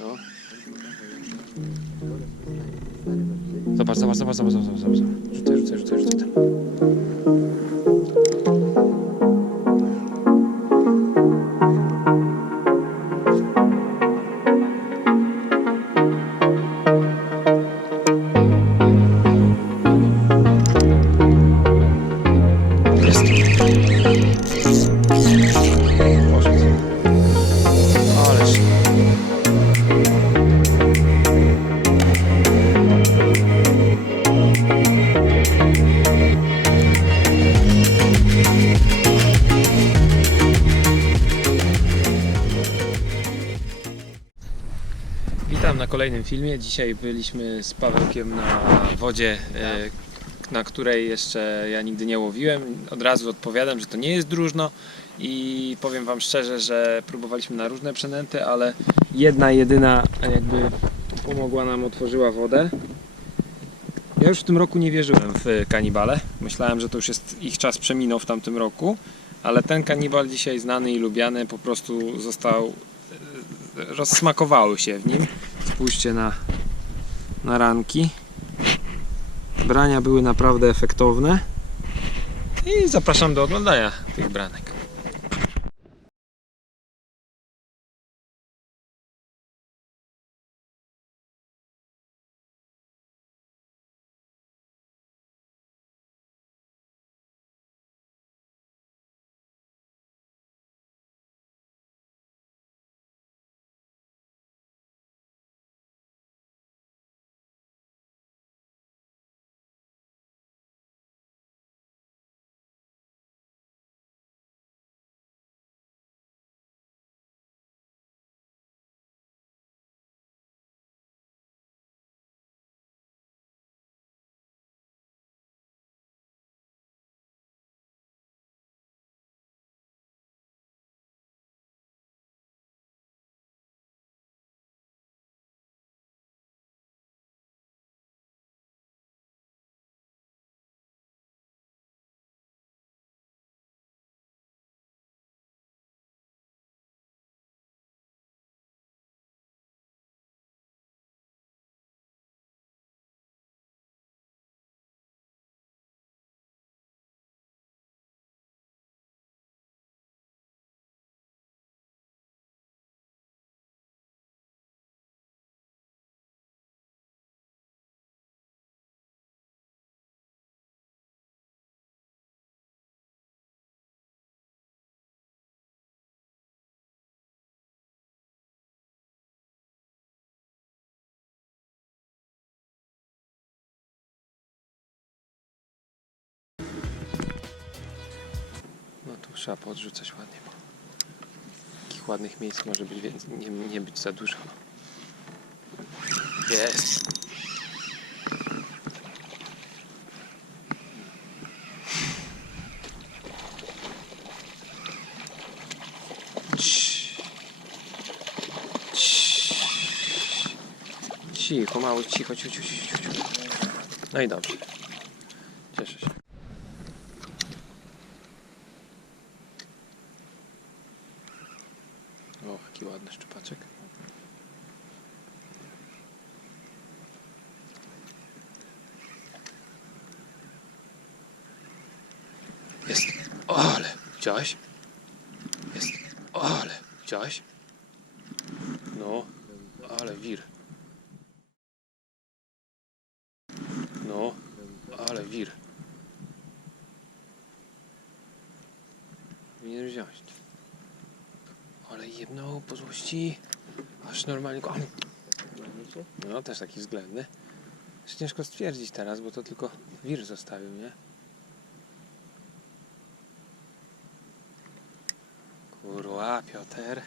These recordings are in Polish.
No. Zobacz, zobacz, zobacz, zobacz, zobacz, zobacz. Rzucaj, rzucaj, rzucaj, rzucaj tam. Na kolejnym filmie. Dzisiaj byliśmy z Pawełkiem na wodzie, e, na której jeszcze ja nigdy nie łowiłem. Od razu odpowiadam, że to nie jest dróżno i powiem Wam szczerze, że próbowaliśmy na różne przynęty, ale jedna jedyna jakby pomogła nam, otworzyła wodę. Ja już w tym roku nie wierzyłem w kanibale. Myślałem, że to już jest ich czas przeminął w tamtym roku, ale ten kanibal dzisiaj znany i lubiany po prostu został e, rozsmakowały się w nim. Spójrzcie na, na ranki. Brania były naprawdę efektowne. I zapraszam do oglądania tych branek. Trzeba podrzucać ładnie, bo takich ładnych miejsc może być nie, nie być za dużo. Jest. Cicho, cicho, cicho, cicho, cicho. cicho. No i dobrze. Cieszę się. O, jaki ładny szczupaczek. Jest. O, ale. Widziałeś? Jest. O, ale. Widziałeś? No. Ale wir. No. Ale wir. Powinien wziąć. Ale Aż normalnie go. No, też taki względny. Ciężko stwierdzić teraz, bo to tylko wir zostawił, nie? Kurwa, Piotr.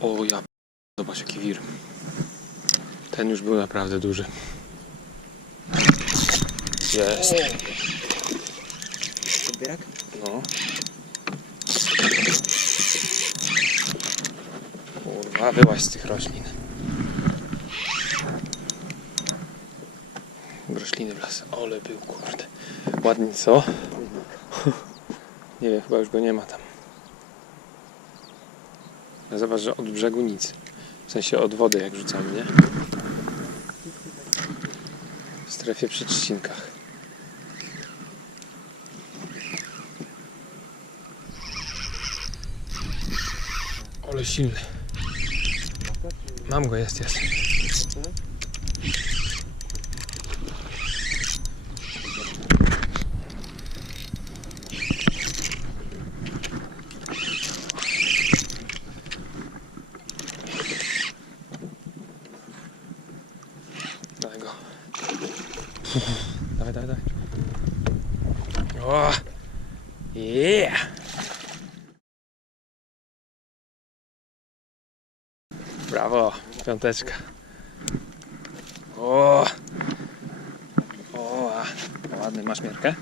O ja, zobacz jaki wir. Ten już był naprawdę duży. Jest. Podbierak? No. Kurwa, wyłaź z tych roślin. Rośliny w las. Ole był, kurde. Ładnie, co? Nie wiem, chyba już go nie ma tam. Ale zobacz, że od brzegu nic. W sensie od wody jak rzucamy, nie? W strefie przy trzcinkach. Ole silny. Mam go, jest, jest. Daj go. Dawaj, dawaj, dawaj. O! Yeah! Brawo, piąteczka. O! O! Ładny, masz miarkę?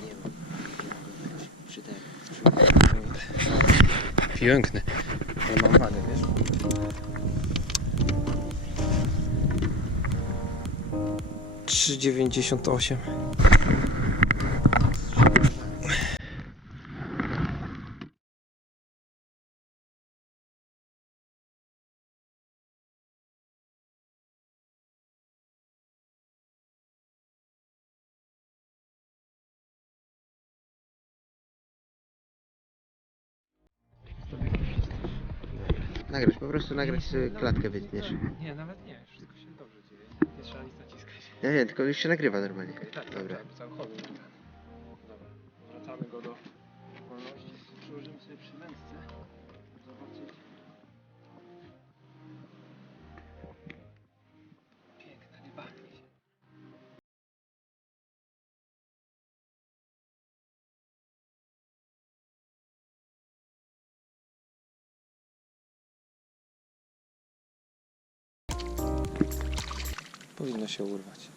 Nie mam. Piękny. 3,98 Nagrać, po prostu nagrać y, klatkę wytniesz. Nie, nawet nie, wszystko się ja wiem, tylko już się nagrywa normalnie. Tak, tak, Dobra. tak. Dobra, Powinno się urwać.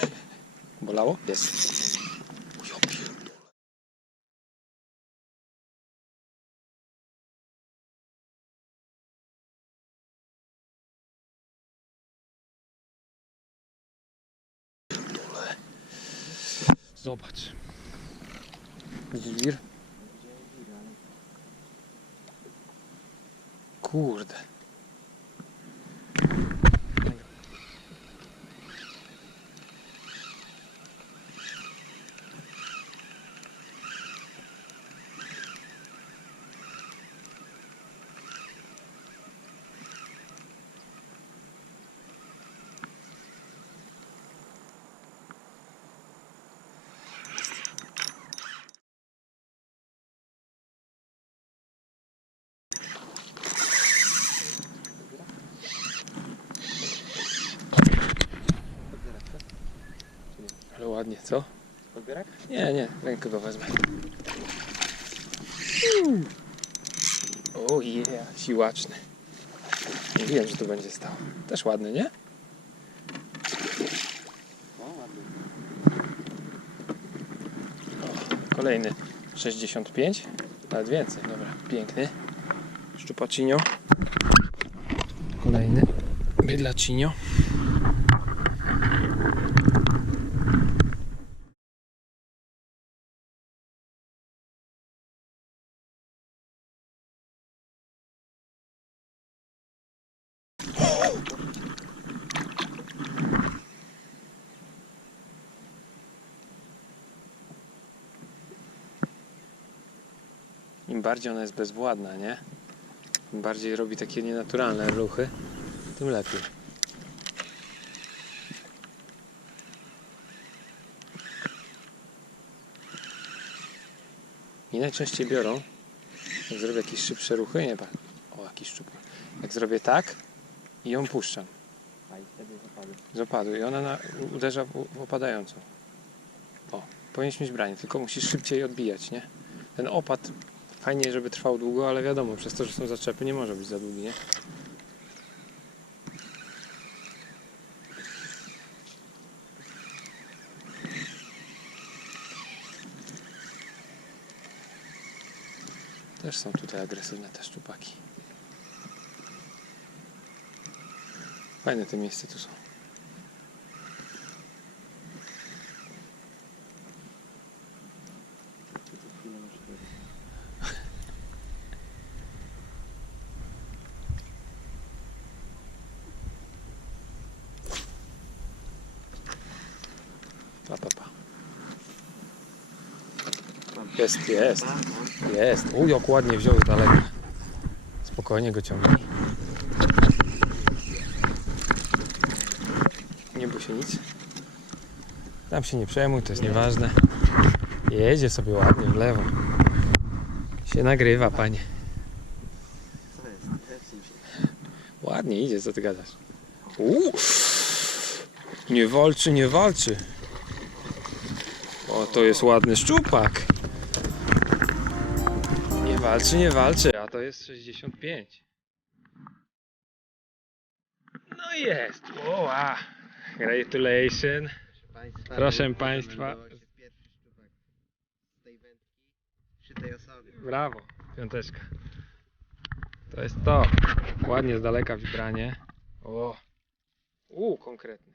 Bolało? Jest. Zobacz. Widzisz wir? Kurde. Ładnie, co? Podbierak? Nie, nie, rękę go wezmę. O yeah, siłaczny. Mówiłem, że tu będzie stał. Też ładny, nie? Ładny. Kolejny 65, nawet więcej, dobra, piękny. Szczupacinio. Kolejny bydlacinio. Im bardziej ona jest bezwładna, nie? Im bardziej robi takie nienaturalne ruchy, tym lepiej. I najczęściej biorą, jak zrobię jakieś szybsze ruchy, nie patrz, o jakiś szczupły. Jak zrobię tak i ją puszczam z opadu i ona na, uderza w, w opadającą. O, powinieneś mieć branie, tylko musisz szybciej odbijać, nie? Ten opad fajnie, żeby trwał długo, ale wiadomo, przez to, że są zaczepy, nie może być za długi, nie? Też są tutaj agresywne te szczupaki. Fajne te miejsca tu są. Pa, pa, pa. Jest, jest. Jest. Uj, jak ładnie wziął z daleka. Spokojnie go ciągnij. Nie bój się nic. Tam się nie przejmuj, to jest nieważne. Jedzie sobie ładnie w lewo. Się nagrywa, panie. Ładnie idzie, co ty gadasz? Uuu. Nie walczy, nie walczy. O, to jest ładny szczupak. Nie walczy, nie walczy, a to jest 65. No jest. Oła. Gratulation. Państwa, Proszę państwa. przy tej osobie. Brawo, piąteczka. To jest to. Ładnie z daleka wibranie. O. U, konkretny.